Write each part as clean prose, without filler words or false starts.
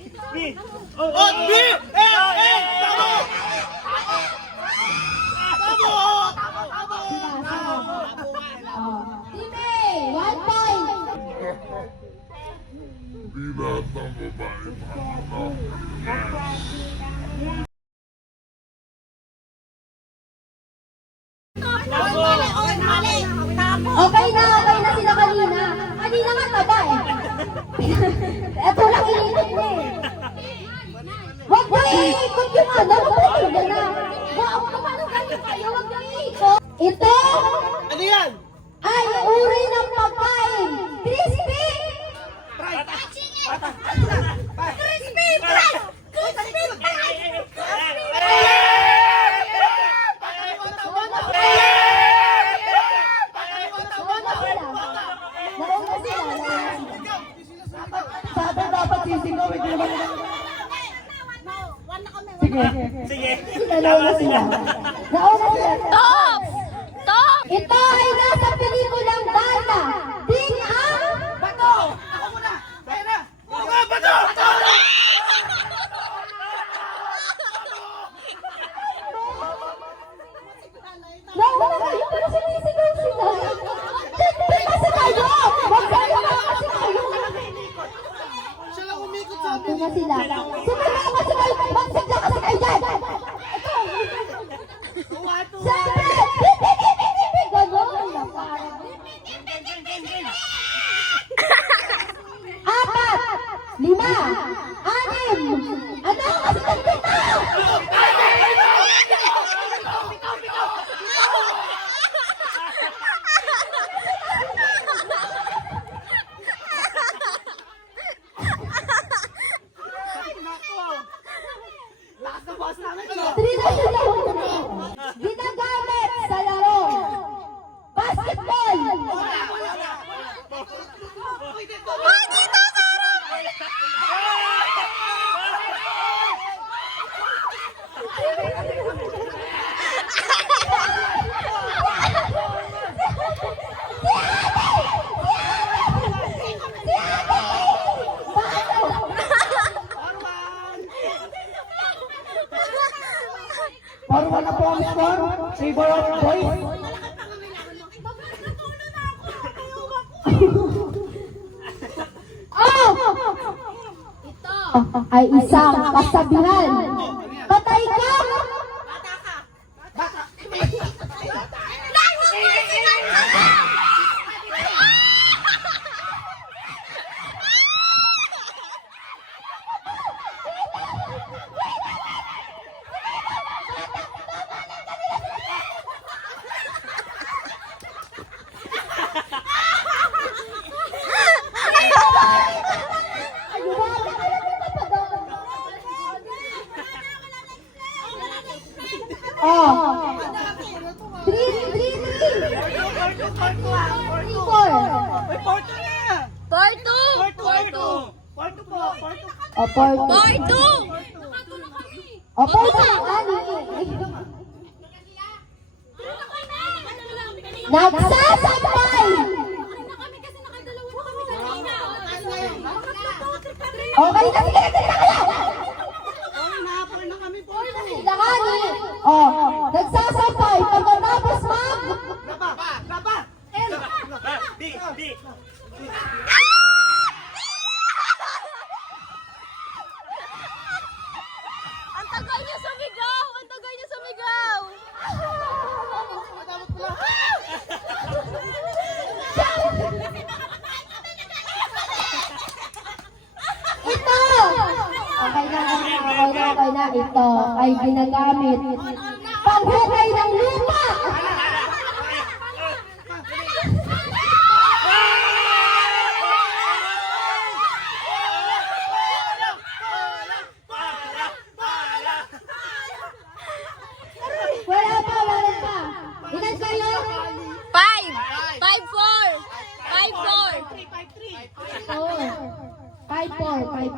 B! Oh, B! Tamo! Team A, 1 point. Okay na sila kanina. Kanina nga taba eh. Ito lang inikot niya eh. Huwag mo iikot yung ano, magpapagod na. Huwag mo paano ganyan kayo, huwag mo iikot. Ito Ano yan? ay uri ng pagkain. Crispy! Crispy fried! Crispy fried! Sabi dapat sisigaw, hindi naman. Sige. Sige. Nauna sila. Nauna sila. Top! Top! Ito ay nasa pelikulang Dana. Din ang... Bato! Ako muna! Kaya na! Bato! Nauna kayo, pero sinisigaw sila. Tignan kasi kayo! Huwag kayo kasi kayo! Siya lang umikot sa Ito na sila. Sumigaw kasi kayo! Magsigla kasi kayo dyan! Siyempre! Ganon! Apat! Lima! Anim! Ano? Kasi nagkita! Lakas ng boss namin! Ginagamit sa laro. Basketball. Paruhan na po ang score. Favor of boys. Oh! Ito ay isang kasabihan. Patay ka! Oh. 3, 4. Porto na! Porto! Porto! Porto po! Porto! O, Porto. Porto! O, Porto. Ani. Nagsasampay! Okay na, sige, sige na kayo! Nakapor na kami Porto! Lakani! O, nagsasampay pagkatapos mag... Gaba! B! B! Ang tagal niya sumigaw! Ang tagal niya sumigaw! Ito! Okay na. Ito ay ginagamit panghukay ng lupa! Wala pa. Ilan kayo? 5! 5-4! 5-4! 5-4.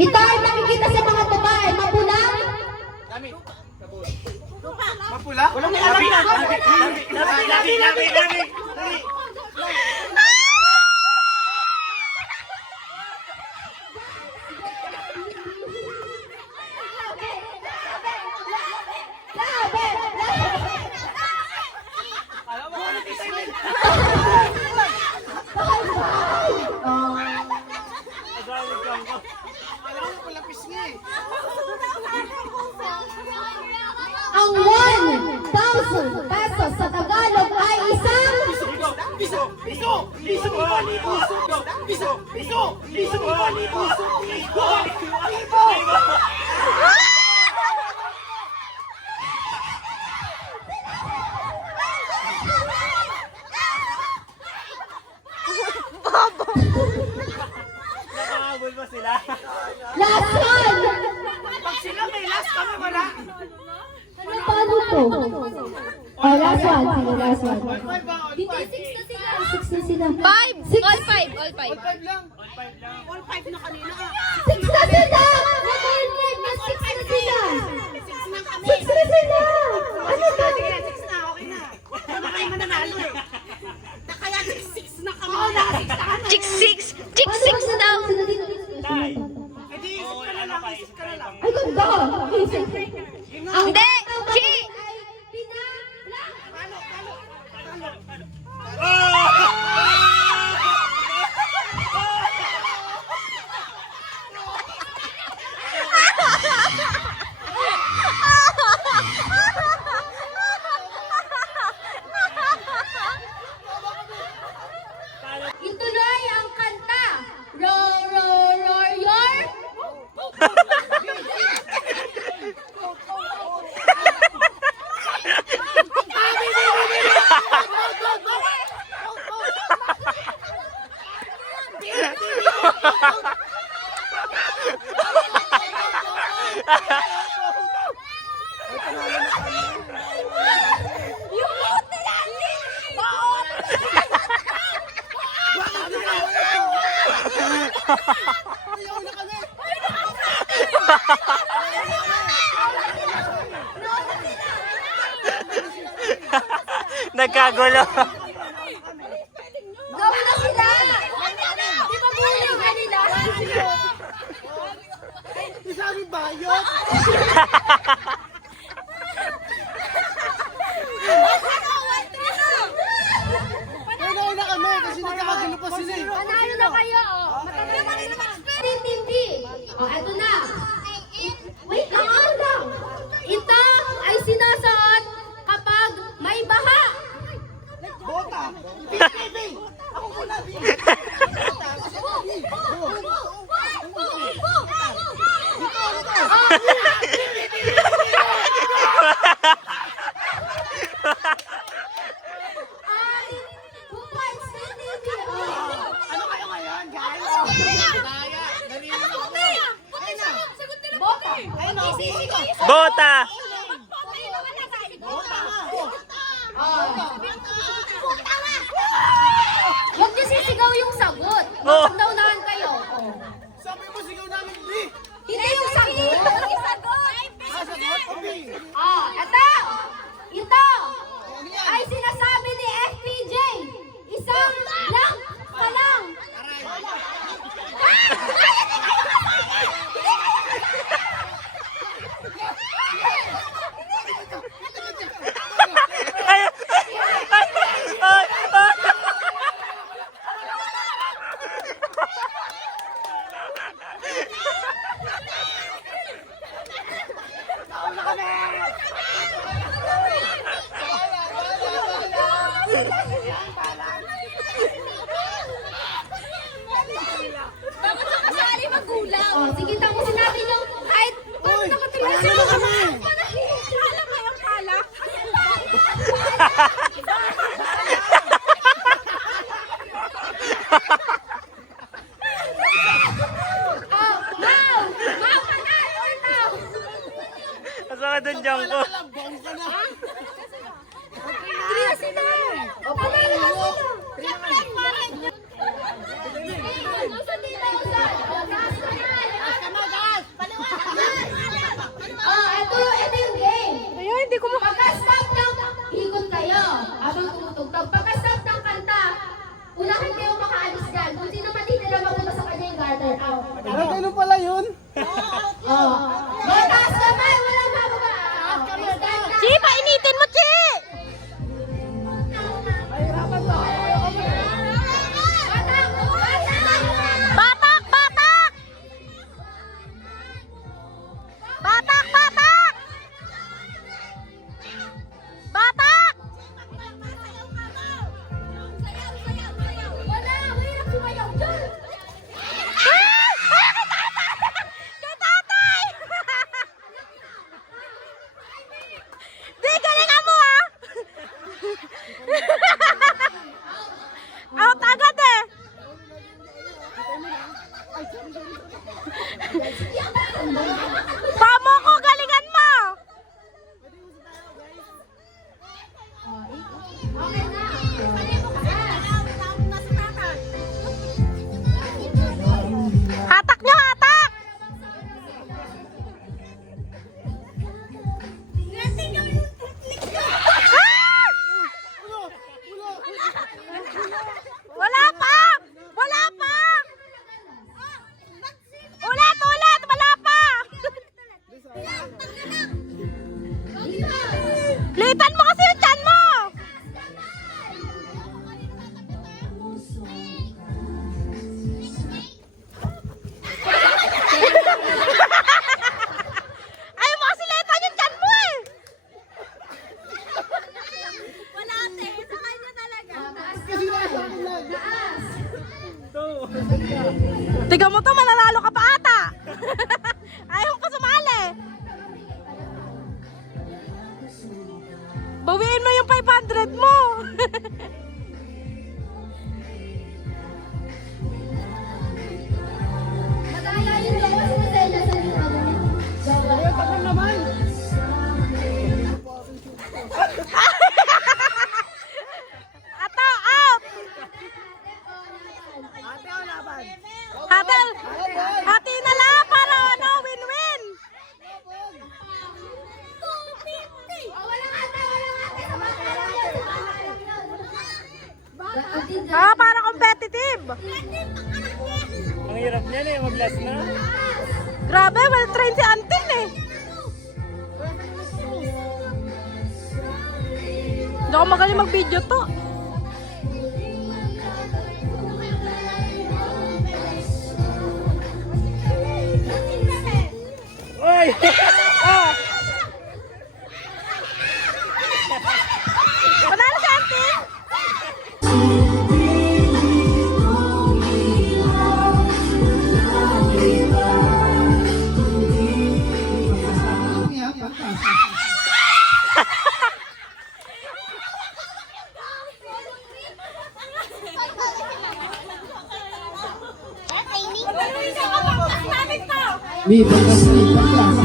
Ito ay makikita sa mga babae. Mapulang? Mapula? Walang may alam na! Labi! Piso! Piso! Piso! Piso! Piso! Piso! Nakahabol ba sila? Last one! Pag sila may last kami wala. Ano paano to? Oh, last one. Sige, last one. Hindi, 6 na sila. 6 na sila. 5! Six. All 5, all 5. All five na kanina. 6 na sila! Nag-inlet na 6 na sila! 6 na sila! Ano to? Chick 6! Chick 6 daw! Ay, ganda! Hindi! Chi! Ituloy ang kanta. Roar, roar, roar, roar. Yung mood nila! Baot! Nagkagulo. Gawin na sila. Di ba buling kanila? Sabi bayot. Panalo na kami kasi nagkakagulo pa sila eh. Panalo na kayo. Matagal na rin naman. Hindi. O, eto na. Wait lang, lang. Ito ay sinasuot kapag may baha. Bota! Baby! Ako muna, baby! Ay, 2 points na hindi. Ano kayo ngayon, guys? Bota. Bota! Huwag niyo sisigaw yung sagot. Oh. Magdaunahan kayo. Oh. Sabi mo sigaw namin, B! Hindi yung sagot. Sasagot? Okay. Ito! Ito! Ay sinasabi ni FPJ. Isang lang pa lang. Bakit ka kasali magulang? Oh, sige, tapusin natin yung kahit Uy! nakatulog Panalo kami! Alam mo yung pala? Oh, Mau! Mau, panalo ito! Asa ka dun, Jangko? Oh, panalo na sila! Ito yung game. Ayun, hindi ko Pagka-stop ng ikot kayo habang tumutugtog. Pagka-stop ng kanta, unahin kayo makaalis dyan. Kung sino matitira magpunta sa kanya yung garter out. Ganun pala yun? Oh. Mataas kamay, walang bababa. Stand up. Chi, painitin mo, Chi! Batak! Batak! Batak! Batak! Batak! Batak! Batak! Tiga mo to, mananalo ka pa ata. Ayaw ko sumali. Bawiin mo yung 500 mo. Madaya yung gawa sa Marcela sa Ato, out! Hati na lang para ano, win-win. Para competitive. Ang hirap niyan eh, mag-last na. Grabe, well-trained si Antin eh. Hindi ako magaling mag-video to. Oy! Oh. Panalo si Antin? May bagas na ipagkas.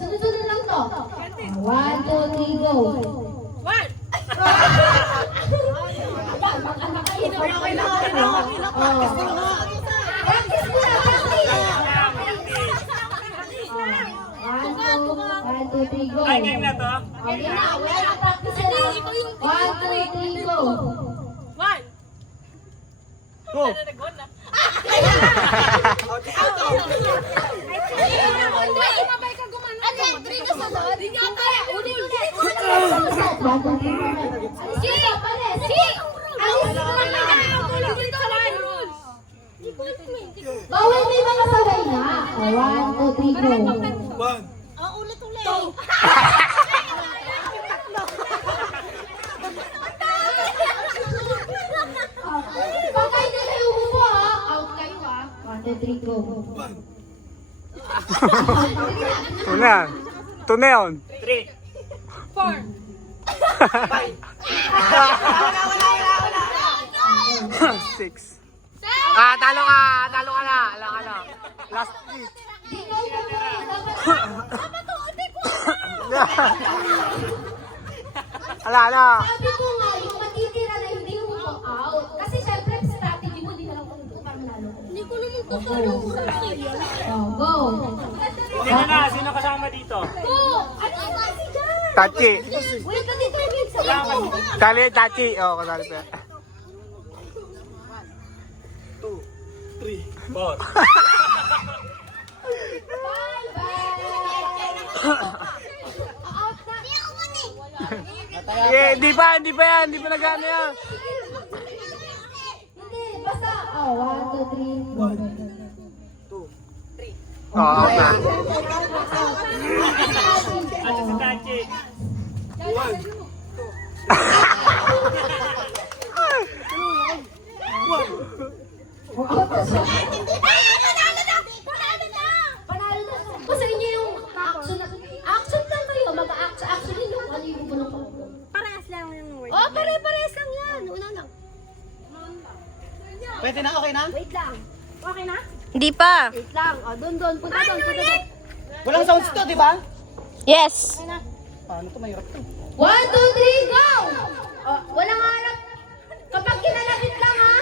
Sunod-sunod lang to. 1, 2, 3, go. One. Practice mo na, practice. 1, 2, 3, go. Ay, game na to? Okay na, wala na practice na. 1, 2, 3, go. One. Go! Bawal may mga sabay na. 1, 2, 3, go. One! Ulit-ulit. Pag kayo na kayo umupo ha, out kayo ha. 1, 2, 3, go. Ito na yun. 3! 4. 6. Ah, talo ka na. Alam ka na. Last 3. Di kayo na po. Ala. Sabi ko nga, yung matitira na hindi mo po out. Kasi syempre, strategy mo, di na lang kung para manalo. Hindi ko naman kasalo ko sa go. Sino na? Sino kasama dito? Go! Ano ang kasi dyan? Tachi. Wait, nandito yung sa ko. Tali, Tachi. Oo, kasali pa. 4! Out na. Hindi pa yan. Hindi pa nagano yan. Hindi, basta. 1, 2, 3. Oo, out na. Ano si Tachi? Panalo na. Basta inyo yung action na. Action lang kayo. Mag-action yun yung ano yung bulong ko. Parehas lang yung word. Oh, pare-pares lang yan. Una lang. Pwede na, okay na? Wait lang. Okay na? Hindi pa. Wait lang. Oh, doon. Punta doon. Walang sounds to, di ba? Yes. Paano to? Mahirap to. 1, 2, 3, go! Walang harap. Kapag kinalapit lang, ha?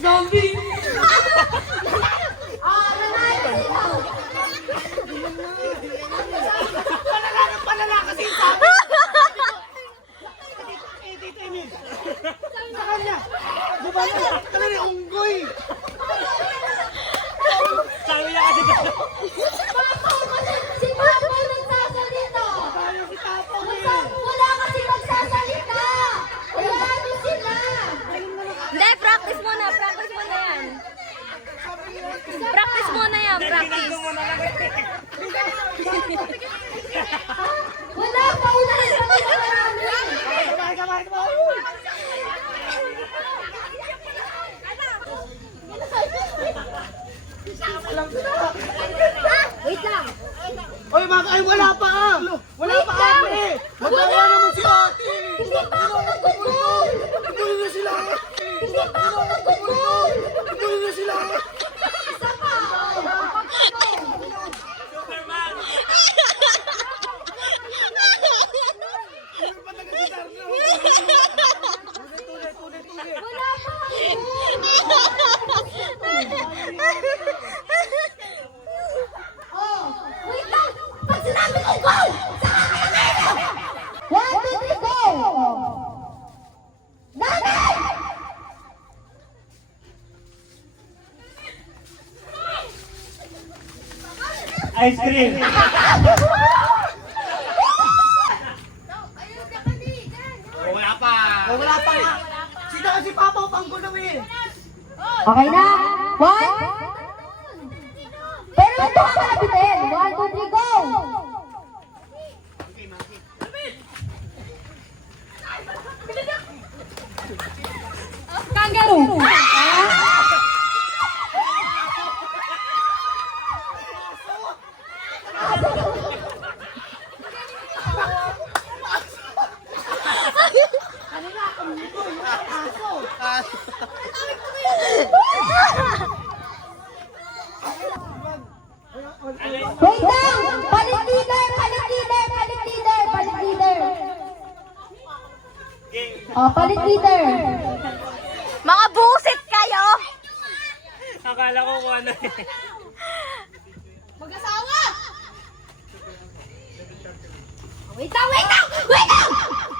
Zombie! Nanalo sila. Palala kasi yung sabi. Dito, Emil. Sa kanya. Di ba na? Talaga yung unggoy. Sabi niya kasi Si Papa nagsasalita. Tayo si Papa eh. Wala kasi nagsasalita. Ayan sila. Hindi, practice muna yan. Practice muna yan, practice. Wala pa una nagsasalita namin. Kamay. Wait lang. Oy, ay wala pa ah. Wala pa ate. Magawa naman si ate. Hindi pa ako nagugol. Tuloy na sila. Hindi pa ako nagugol. Tuloy na sila. Isa pa. Wala pa Oh, wait lang! Pag sinabi ko go! Saka kayo ngayon! 1, 2, 3, go! Nanay! ice cream! Wala pa! Oh, wala pa nga. Sino kasi Papa o panggulo eh. Okay na? 1? Pero ito ka malapitin! 1, 2, 3, go! Kangaroo! Wait lang! Palit leader! Oh, palit leader! Mga busit kayo! Akala ko kung ano eh. Mag-asawa! Wait lang! 1,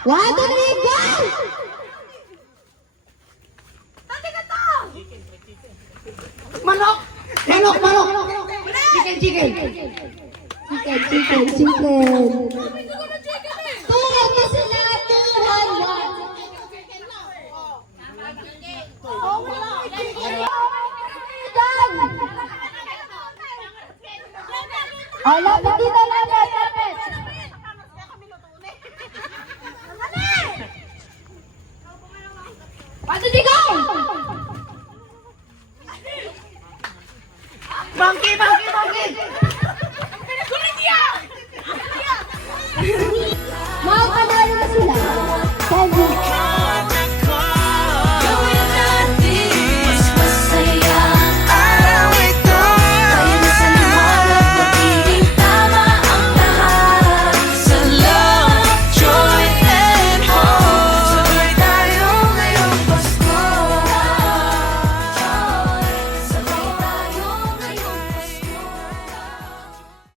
2, 3, go! Manok! Chicken! Tuhan na sila! Tuhan! Oh, lapit dito, lapit! Paano di go? Monkey!